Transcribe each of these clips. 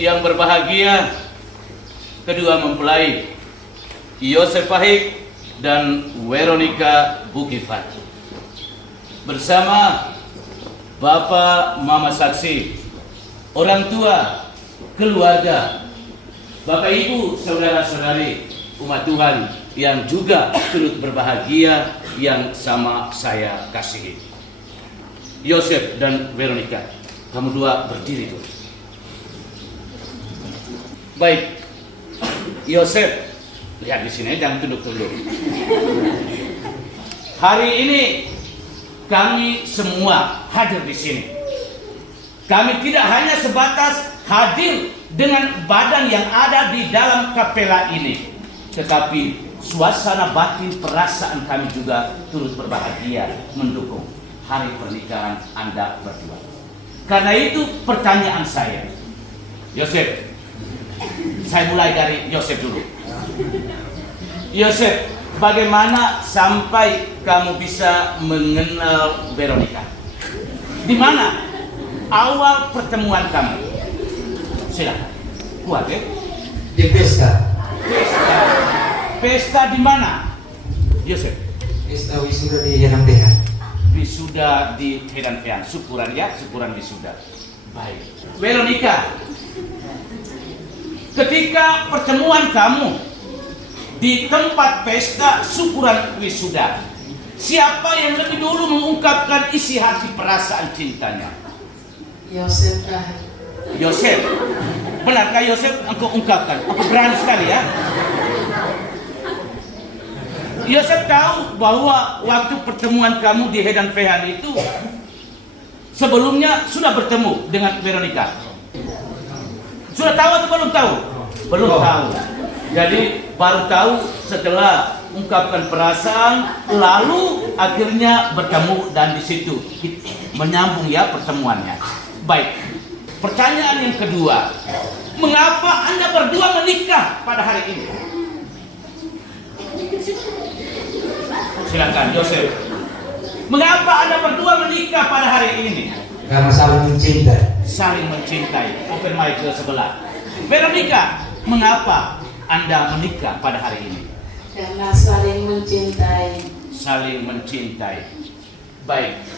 yang berbahagia, kedua mempelai Yosef Fahik dan Veronica Bukifat, bersama Bapak Mama saksi, orang tua, keluarga, Bapak Ibu, saudara-saudari umat Tuhan yang juga turut berbahagia yang sama saya kasihi. Yosef dan Veronica, kamu dua berdiri dulu. Baik, Yosef, lihat di sini, jangan tunduk-tunduk. Hari ini kami semua hadir di sini. Kami tidak hanya sebatas hadir dengan badan yang ada di dalam kapela ini, tetapi suasana batin perasaan kami juga turut berbahagia mendukung hari pernikahan Anda berdua. Karena itu pertanyaan saya, Yosef, saya mulai dari Yosef dulu. Yosef, bagaimana sampai kamu bisa mengenal Veronica? Di mana awal pertemuan kamu? Silakan. Kuat ya? Di pesta. Pesta. Pesta di mana? Yosef. Pesta wisuda di Henang Dehan. Wisuda di Henang Dehan. Syukuran ya, syukuran wisuda. Baik. Veronica, ketika pertemuan kamu di tempat pesta syukuran wisuda, siapa yang lebih dulu mengungkapkan isi hati perasaan cintanya? Yosef. Yosef. Benarkah Yosef engkau ungkapkan? Aku berani sekali ya. Yosef tahu bahwa waktu pertemuan kamu di Hedan Fehan itu sebelumnya sudah bertemu dengan Veronica. Sudah tahu atau belum tahu? Belum tahu. Jadi baru tahu setelah ungkapkan perasaan, lalu akhirnya bertemu dan di situ menyambung ya pertemuannya. Baik. Pertanyaan yang kedua, mengapa Anda berdua menikah pada hari ini? Silakan Yosef. Mengapa Anda berdua menikah pada hari ini? Karena saling mencintai. Saling mencintai. Open mic ke sebelah. Veronica, mengapa Anda menikah pada hari ini? Karena saling mencintai. Saling mencintai. Baik.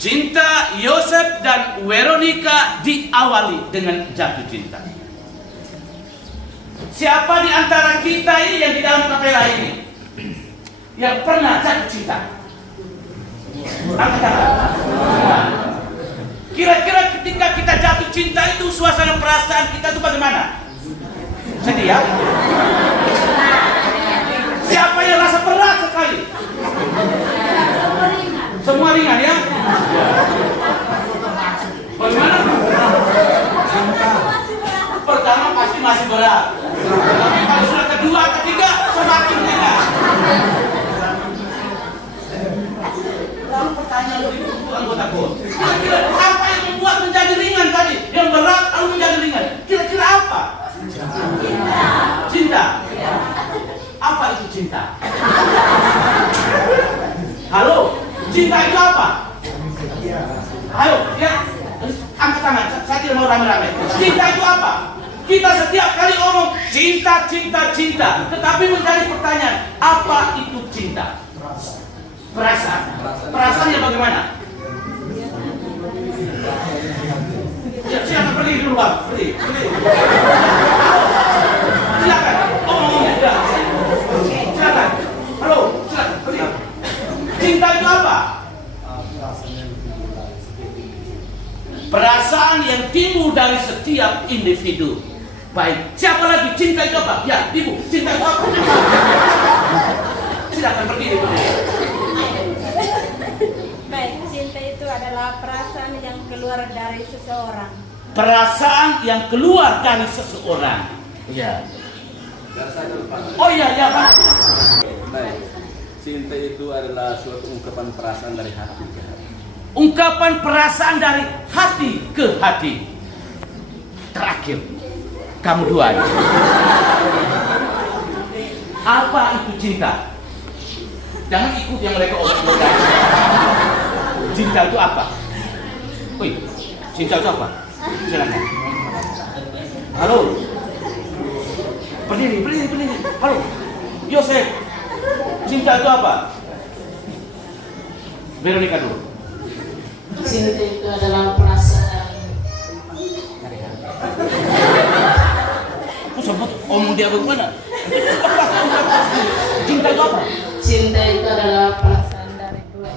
Cinta Yosef dan Veronica diawali dengan jatuh cinta. Siapa di antara kita ini yang di dalam kapela ini yang pernah jatuh cinta? Angkat tangan. Kira-kira ketika kita jatuh cinta itu suasana perasaan kita itu bagaimana? Sedih ya? Siapa yang rasa berat sekali? Semua ringan ya? Bagaimana? Pertama pasti masih berat. Tapi kalau sudah kedua, ketiga semakin ringan. Lalu pertanyaan berikut untuk anggota KOR. Kira-kira apa yang membuat menjadi ringan tadi? Yang berat lalu menjadi ringan. Kira-kira apa? Cinta. Apa itu cinta? Halo? Cinta itu apa? Ayo, ya, angkat tangan. Saya tidak mau rame-rame. Cinta itu apa? Kita setiap kali ngomong cinta, cinta, cinta. Tetapi menjadi pertanyaan, apa itu cinta? Perasaan. Perasaannya bagaimana? Ya, silakan pergi dulu, Bang. Pergi. Silakan. Ngomongnya. Silakan. Halo, silakan. Pergi. Cinta itu apa? Perasaan yang timbul dari setiap individu. Baik, siapa lagi? Cinta itu apa? Ya, Ibu, cinta itu apa? Silakan berdiri. Baik, cinta itu adalah perasaan yang keluar dari seseorang. Perasaan yang keluar dari seseorang. Ya. Oh iya, ya Pak. Baik, cinta itu adalah suatu ungkapan perasaan dari hati ke hati. Ungkapan perasaan dari hati ke hati. Terakhir, kamu dua. Apa itu cinta? Jangan ikut yang mereka omongkan. Cinta itu apa? Wih, cinta itu apa? Silakan. Halo. Berdiri. Halo. Yosef. Cinta itu apa? Veronica dulu. Cinta itu adalah perasaan. Aku sebut omong dia bagaimana? Cinta itu apa? Cinta itu adalah perasaan dari dua.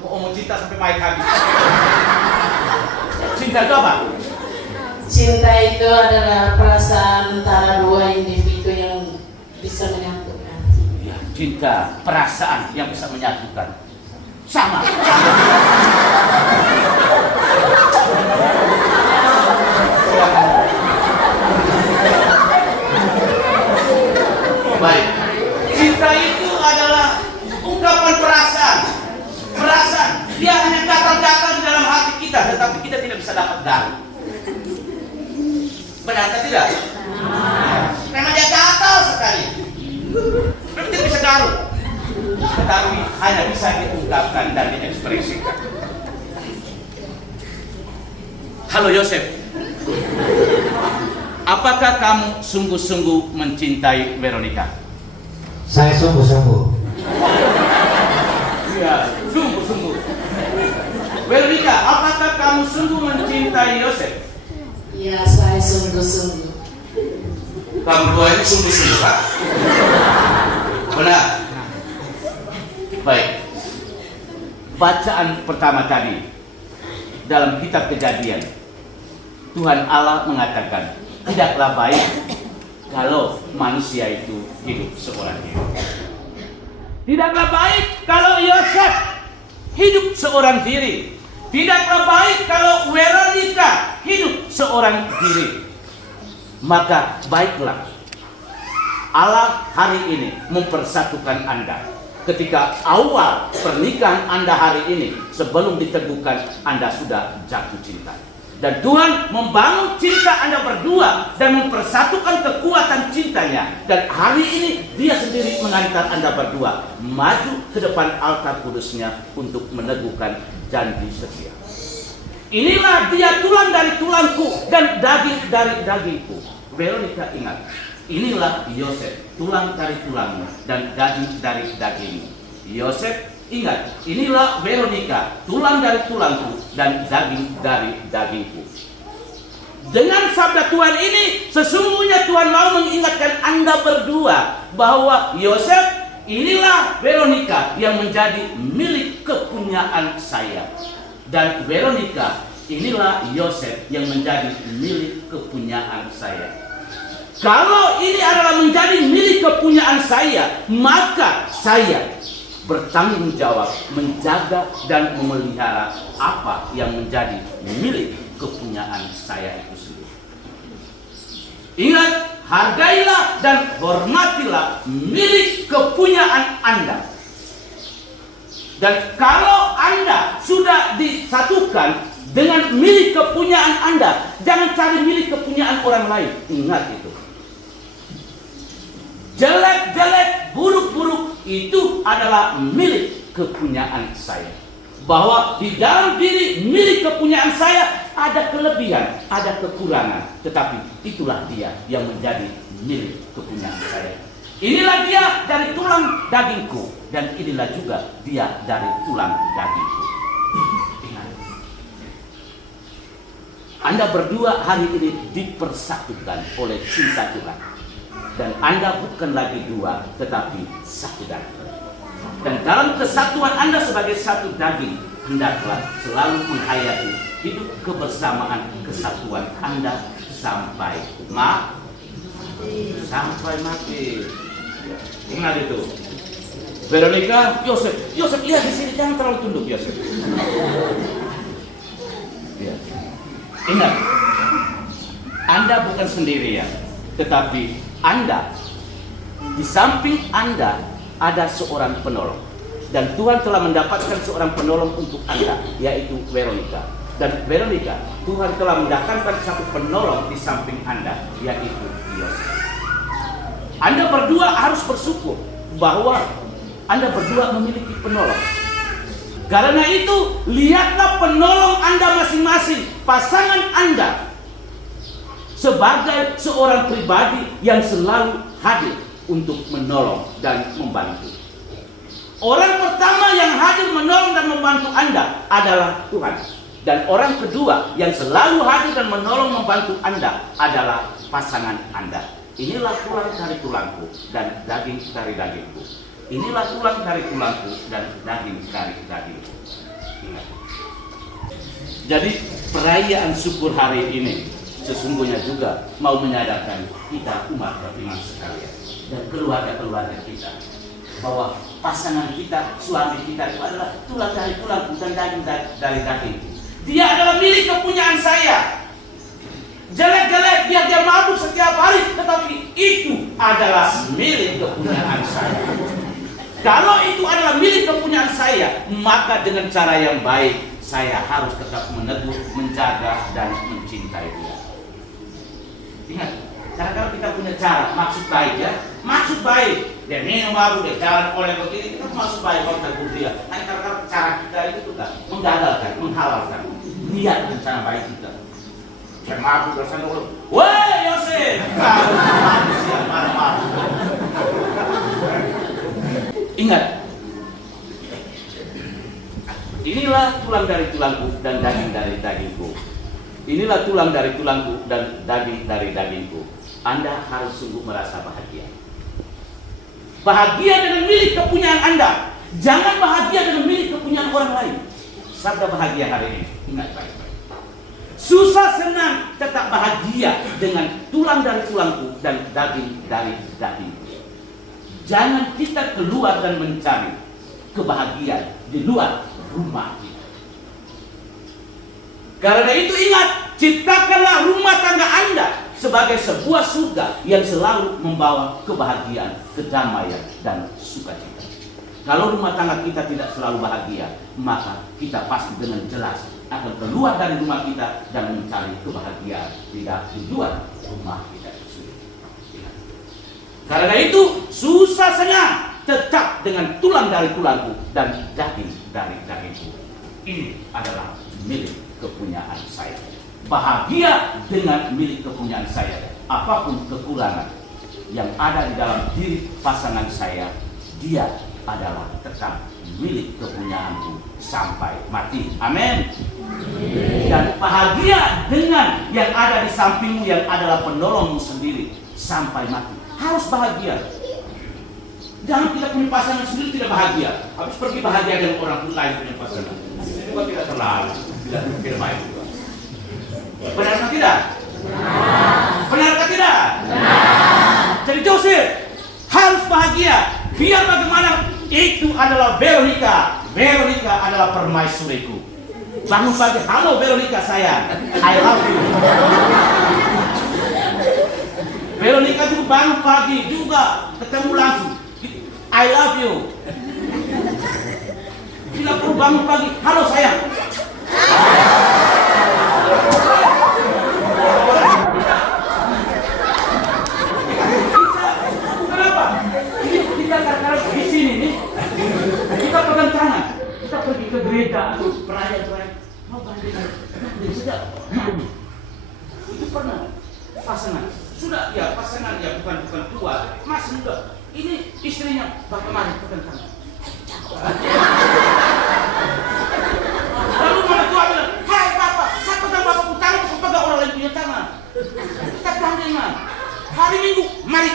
Kok omong cinta sampai mic habis? Cinta itu apa? Cinta itu adalah perasaan antara dua individu yang bisa menyatukan. Ya, cinta, perasaan yang bisa menyatukan. Sama. Baik. Cinta itu adalah ungkapan perasaan. Dia hanya gatal-gatal di dalam hati kita, tetapi kita tidak bisa dapat dari. Benar atau tidak? Memang dia gatal sekali. Memang tidak bisa daru. Tetapi hanya bisa diungkapkan dan diekspresikan. Halo Yosef. Apakah kamu sungguh-sungguh mencintai Veronica? Saya sungguh-sungguh. Ya, sungguh-sungguh. Veronica, apakah kamu sungguh mencintai Yosef? Ya, saya sungguh-sungguh. Kamu dua ini sungguh-sungguh, Pak? Benar. Baik. Bacaan pertama tadi dalam kitab Kejadian, Tuhan Allah mengatakan, tidaklah baik kalau manusia itu hidup seorang diri. Tidaklah baik kalau Yosef hidup seorang diri. Tidaklah baik kalau Veronica hidup seorang diri. Maka baiklah Allah hari ini mempersatukan Anda. Ketika awal pernikahan Anda hari ini, sebelum diteguhkan Anda sudah jatuh cinta. Dan Tuhan membangun cinta Anda berdua dan mempersatukan kekuatan cintanya. Dan hari ini Dia sendiri mengantar Anda berdua maju ke depan altar kudusnya untuk meneguhkan janji setia. Inilah dia tulang dari tulangku dan daging dari dagingku. Veronica ingat, inilah Yosef, tulang dari tulangmu dan daging dari dagingmu. Yosef ingat, inilah Veronica, tulang dari tulangku dan daging dari dagingku. Dengan sabda Tuhan ini, sesungguhnya Tuhan mau mengingatkan Anda berdua bahwa Yosef, inilah Veronica yang menjadi milik kepunyaan saya. Dan Veronica, inilah Yosef yang menjadi milik kepunyaan saya. Kalau ini adalah menjadi milik kepunyaan saya, maka saya bertanggung jawab menjaga dan memelihara apa yang menjadi milik kepunyaan saya itu sendiri. Ingat, hargailah dan hormatilah milik kepunyaan Anda. Dan kalau Anda sudah disatukan dengan milik kepunyaan Anda, jangan cari milik kepunyaan orang lain. Ingat itu. Jelek-jelek, buruk-buruk itu adalah milik kepunyaan saya. Bahwa di dalam diri milik kepunyaan saya ada kelebihan, ada kekurangan. Tetapi itulah dia yang menjadi milik kepunyaan saya. Inilah dia dari tulang dagingku. Dan inilah juga dia dari tulang dagingku. Ingat. Anda berdua hari ini dipersatukan oleh cinta Tuhan. Dan Anda bukan lagi dua, tetapi satu daging. Dan dalam kesatuan Anda sebagai satu daging, hendaklah selalu menghayati hidup kebersamaan kesatuan Anda sampai mati. Ingat itu. Veronica, Yosef, iya di sini, jangan terlalu tunduk Yosef. Ya. Ingat, Anda bukan sendirian, tetapi Anda, di samping Anda ada seorang penolong. Dan Tuhan telah mendapatkan seorang penolong untuk Anda, yaitu Veronica. Dan Veronica, Tuhan telah mendatangkan satu penolong di samping Anda, yaitu Yosef. Anda berdua harus bersyukur bahwa Anda berdua memiliki penolong. Karena itu, lihatlah penolong Anda masing-masing, pasangan Anda. sebagai seorang pribadi yang selalu hadir untuk menolong dan membantu. Orang pertama yang hadir menolong dan membantu Anda adalah Tuhan. Dan orang kedua yang selalu hadir dan menolong membantu Anda adalah pasangan Anda. Inilah tulang dari tulangku dan daging dari dagingku. Inilah tulang dari tulangku dan daging dari dagingku. Ingat. Jadi perayaan syukur hari ini sesungguhnya juga mau menyadarkan kita umat beriman sekalian dan keluarga-keluarga kita bahwa pasangan kita, suami kita itu adalah tulang dari tulangku dan daging dari dagingku. Dia adalah milik kepunyaan saya. Jelek-jelek dia mabuk setiap hari, tetapi itu adalah milik kepunyaan saya. Kalau itu adalah milik kepunyaan saya, maka dengan cara yang baik saya harus tetap menegur, menjaga dan mencintai dia. Ingat, kadang-kadang kita punya cara, maksud baik ya, maksud baik. Dia minum mabuk, dia jalan oleh begini, kita maksud baik kalau tegur dia. Nah, kadang-kadang cara kita itu juga menggagalkan, menghalalkan niat dan cara baik kita. Dia mabuk bersama orang, woi Yosef, manusia marah-marah. Ingat, inilah tulang dari tulangku dan daging dari dagingku. Inilah tulang dari tulangku dan daging dari dagingku. Anda harus sungguh merasa bahagia. Bahagia dengan milik kepunyaan Anda. Jangan bahagia dengan milik kepunyaan orang lain. Sabda bahagia hari ini, ingat baik-baik. Susah senang tetap bahagia dengan tulang dari tulangku dan daging dari dagingku. Jangan kita keluar dan mencari kebahagiaan di luar rumah kita. Karena itu ingat, ciptakanlah rumah tangga Anda sebagai sebuah surga yang selalu membawa kebahagiaan, kedamaian, dan sukacita. Kalau rumah tangga kita tidak selalu bahagia, maka kita pasti dengan jelas akan keluar dari rumah kita dan mencari kebahagiaan di luar rumah kita itu. Karena itu susah senang tetap dengan tulang dari tulangku dan daging dari dagingku. Ini adalah milik kepunyaan saya. Bahagia dengan milik kepunyaan saya. Apapun kekurangan yang ada di dalam diri pasangan saya, dia adalah tetap milik kepunyaanku sampai mati. Amin. Dan bahagia dengan yang ada di sampingmu yang adalah penolongmu sendiri sampai mati. Harus bahagia. Jangan kita punya pasangan sendiri tidak bahagia, habis pergi bahagia dengan orang lain punya pasangan. Itu juga tidak terlalu, tidak baik juga. Benar atau tidak? Benar atau tidak? Jadi Joseph harus bahagia. Biar bagaimana, itu adalah Veronica. Veronica adalah permaisuriku. Bangun pagi, halo Veronica sayang, I love you. Veronica juga bangun pagi juga ketemu langsung, I love you. Tidak perlu bangun pagi, halo sayang. Kenapa? Kita kadang-kadang di sini nih, kita pegang tangan, kita pergi ke gereja atau perayaan-perayaan, mau bandingkan, sudah. Itu pernah pasangan. Sudah ya pasangan ya bukan tua, masih muda. Ini istrinya bapak mari pegang tangan. Lalu mana tua bilang, hai bapak, saya pegang bapakku tangan, bukan pegang orang lain punya tangan. Kita bandingkan. Hari Minggu, mari.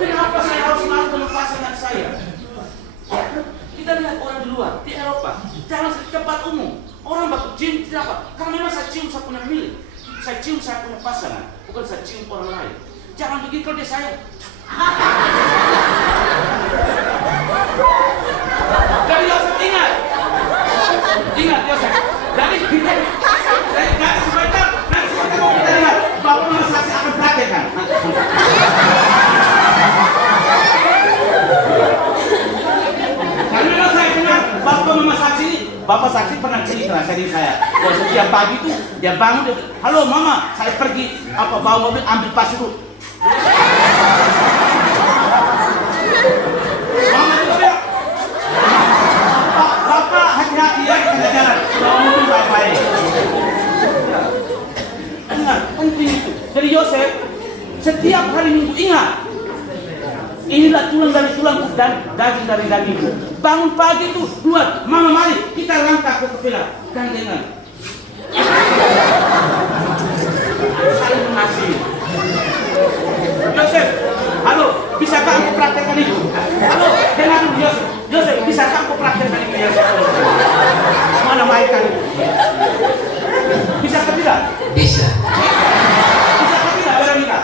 Kenapa saya harus malu dengan pasangan saya? Kita lihat orang di luar, di Eropa, jalan di tempat umum. Orang baku cium tidak apa? Karena memang saya cium saya punya milik. Saya cium saya punya pasangan, bukan saya cium orang lain. Jangan begitu kalau dia sayang. Jadi Yosef ingat Yosef. Jadi nanti sebentar kita lihat bahwa Mama Saksi akan praktekkan. Karena saya kenal Bapak Mama Saksi ini. Bapak Saksi pernah cerita saya. Kalau setiap pagi itu dia bangun, dia, halo Mama, saya pergi bawa mobil ambil pasir dulu. Mama juga bilang, Bapak hati-hati ya. dan daging dari dagingku. Bangun pagi itu, buat mama mari kita langkah ke kapela. Gandengan. Saling mengasihi. Yosef, halo, bisakah aku praktekkan itu? Halo, dengar dulu Yosef. Yosef, bisakah aku praktekkan itu? Yosef, mana mainkan itu? Bisakah tidak? Bisa. Bisakah tidak, Veronica?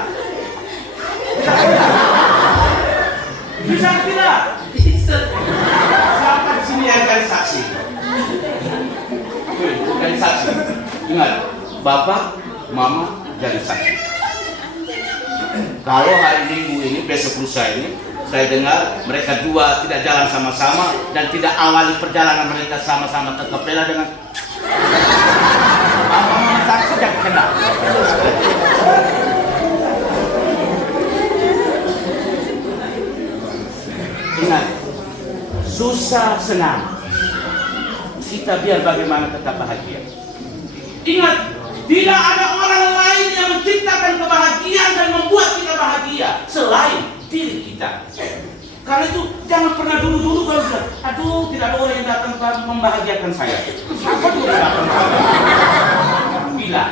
Bisakah tidak? Bisakah tidak? Bisa. Siapa di sini yang akan saksi? Jadi saksi. Ingat, bapak, mama jadi saksi. Kalau hari Minggu ini, besok lusa ini, saya dengar mereka dua tidak jalan sama-sama dan tidak awali perjalanan mereka sama-sama ke kapela dengan mama saksi jangan kenal. Ingat, susah senang, kita biar bagaimana tetap bahagia. Ingat, tidak ada orang lain yang menciptakan kebahagiaan dan membuat kita bahagia selain diri kita. Karena itu jangan pernah dulu-dulu kalau sudah, aduh tidak ada orang yang datang membahagiakan saya. Siapa dulu yang datang? Bila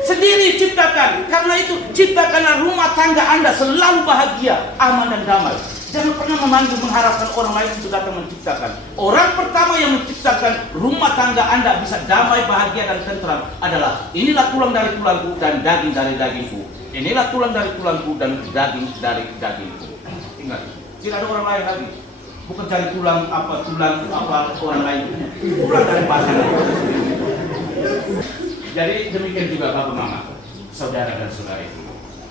sendiri ciptakan. Karena itu ciptakanlah rumah tangga Anda selalu bahagia, aman dan damai. Jangan pernah memanggil mengharapkan orang lain untuk datang menciptakan. Orang pertama yang menciptakan rumah tangga Anda bisa damai, bahagia dan tentram adalah inilah tulang dari tulangku dan daging dari dagingku. Inilah tulang dari tulangku dan daging dari dagingku. Ingat, tidak ada orang lain lagi. Bukan cari tulang apa orang lain. Tulang dari pasangan. Jadi demikian juga bapak mama, saudara dan saudari.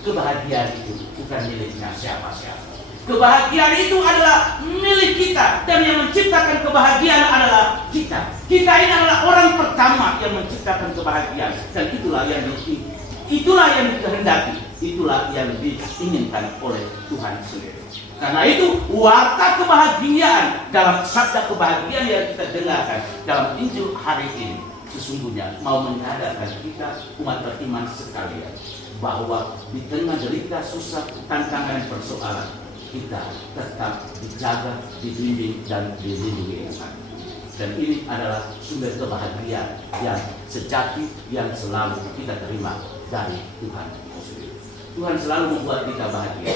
Kebahagiaan itu bukan miliknya siapa-siapa. Kebahagiaan itu adalah milik kita dan yang menciptakan kebahagiaan adalah kita. Kita ini adalah orang pertama yang menciptakan kebahagiaan dan itulah yang dikehendaki, itulah yang diinginkan oleh Tuhan sendiri. Karena itu warta kebahagiaan dalam sabda kebahagiaan yang kita dengarkan dalam Injil hari ini sesungguhnya mau menyadarkan kita umat beriman sekalian bahwa di tengah derita, susah, tantangan, persoalan kita tetap dijaga, dibimbing dan dilindungi Tuhan. Dan ini adalah sumber kebahagiaan yang sejati yang selalu kita terima dari Tuhan sendiri. Tuhan selalu membuat kita bahagia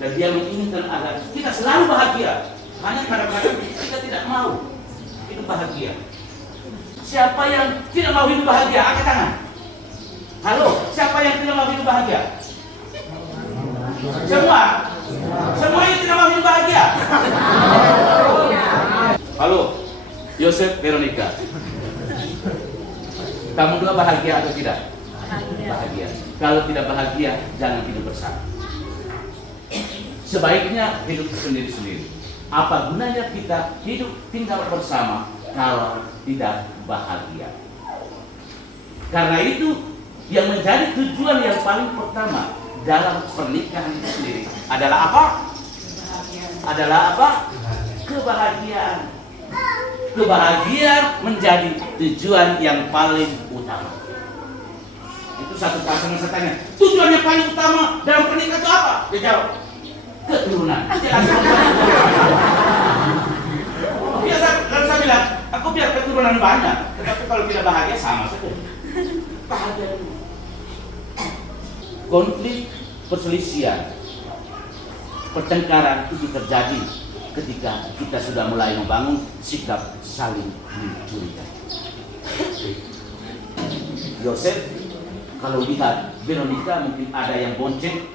dan Dia menginginkan agar kita selalu bahagia. Hanya kadang-kadang kita tidak mau hidup bahagia. Siapa yang tidak mau hidup bahagia? Angkat tangan. Halo, siapa yang tidak mau hidup bahagia? Semua yang tidak mau hidup bahagia. Halo, Yosef, Veronica. Kamu dua bahagia atau tidak? Bahagia. Kalau tidak bahagia, jangan hidup bersama. Sebaiknya hidup sendiri-sendiri. Apa gunanya kita hidup tinggal bersama kalau tidak bahagia? Karena itu yang menjadi tujuan yang paling pertama dalam pernikahan itu sendiri adalah apa? Adalah apa? Kebahagiaan. Kebahagiaan menjadi tujuan yang paling utama. Itu satu pasangan saya tanya, tujuan yang paling utama dalam pernikahan itu apa? Dia jawab, keturunan. Biasa kalau saya bilang, aku biar keturunan banyak, tetapi kalau tidak bahagia sama saja. Bahagia. Konflik, perselisihan, pertengkaran itu terjadi ketika kita sudah mulai membangun sikap saling mencurigai. Yosef, kalau lihat Veronica mungkin ada yang bonceng.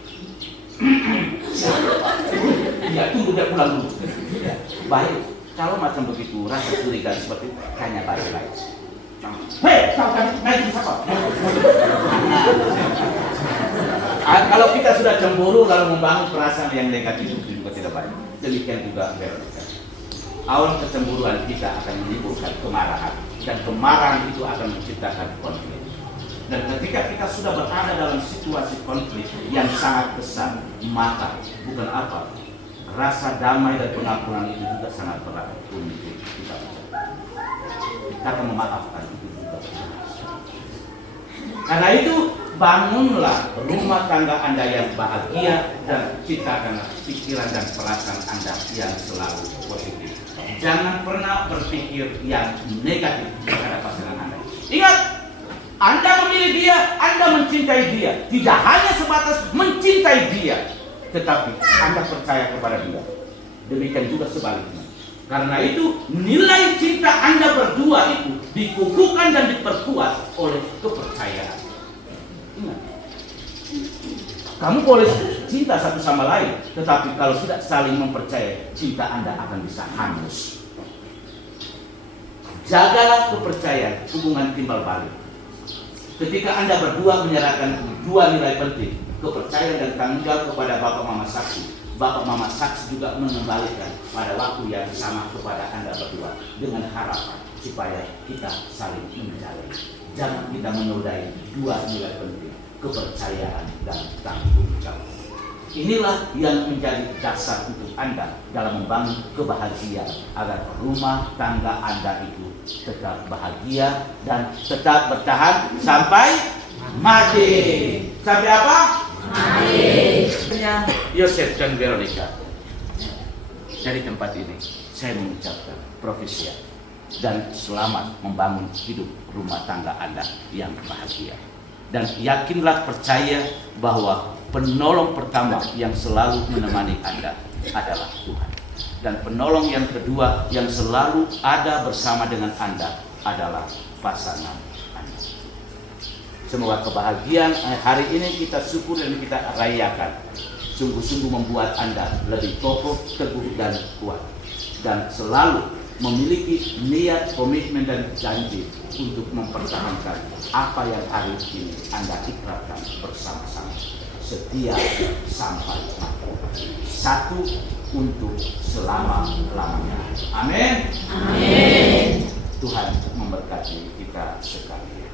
Ya, tunggu dia pulang dulu. Ya, baik, kalau macam begitu rasa curiga seperti itu, tanya baik-baik. Hei, kau kan naik siapa? Kalau kita sudah cemburu lalu membangun perasaan yang negatif itu juga tidak baik. Demikian juga Veronica. Awal kecemburuan kita akan menimbulkan kemarahan dan kemarahan itu akan menciptakan konflik. Dan ketika kita sudah berada dalam situasi konflik yang sangat besar, maka bukan apa, rasa damai dan pengampunan itu juga sangat berat untuk kita. Kita akan memaafkan itu juga. Karena itu bangunlah rumah tangga Anda yang bahagia dan ciptakanlah pikiran dan perasaan Anda yang selalu positif. Jangan pernah berpikir yang negatif terhadap pasangan Anda. Ingat, Anda memilih dia, Anda mencintai dia. Tidak hanya sebatas mencintai dia, tetapi Anda percaya kepada dia. Demikian juga sebaliknya. Karena itu nilai cinta Anda berdua itu dikukuhkan dan diperkuat oleh kepercayaan. Ingat, kamu boleh cinta satu sama lain, tetapi kalau tidak saling mempercayai, cinta Anda akan bisa hangus. Jagalah kepercayaan, hubungan timbal balik. Ketika Anda berdua menyerahkan dua nilai penting, kepercayaan dan tanggung jawab kepada Bapak Mama Saksi, Bapak Mama Saksi juga mengembalikan pada waktu yang sama kepada Anda berdua dengan harapan supaya kita saling menjalin. Jangan kita menodai dua nilai penting, kepercayaan dan tanggung jawab. Inilah yang menjadi dasar untuk Anda dalam membangun kebahagiaan agar rumah tangga Anda itu tetap bahagia dan tetap bertahan sampai mati. Sampai apa? Mati. Yosef dan Veronica. Dari tempat ini saya mengucapkan profesia dan selamat membangun hidup rumah tangga Anda yang bahagia. Dan yakinlah, percaya bahwa penolong pertama yang selalu menemani Anda adalah Tuhan. Dan penolong yang kedua yang selalu ada bersama dengan Anda adalah pasangan Anda. Semoga kebahagiaan hari ini kita syukur dan kita rayakan. Sungguh-sungguh membuat Anda lebih kokoh, teguh, dan kuat. Dan selalu memiliki niat, komitmen, dan janji untuk mempertahankan apa yang hari ini Anda ikrarkan bersama-sama. Setia sampai mati. Satu untuk selama-lamanya. Amin. Amin. Tuhan memberkati kita sekalian.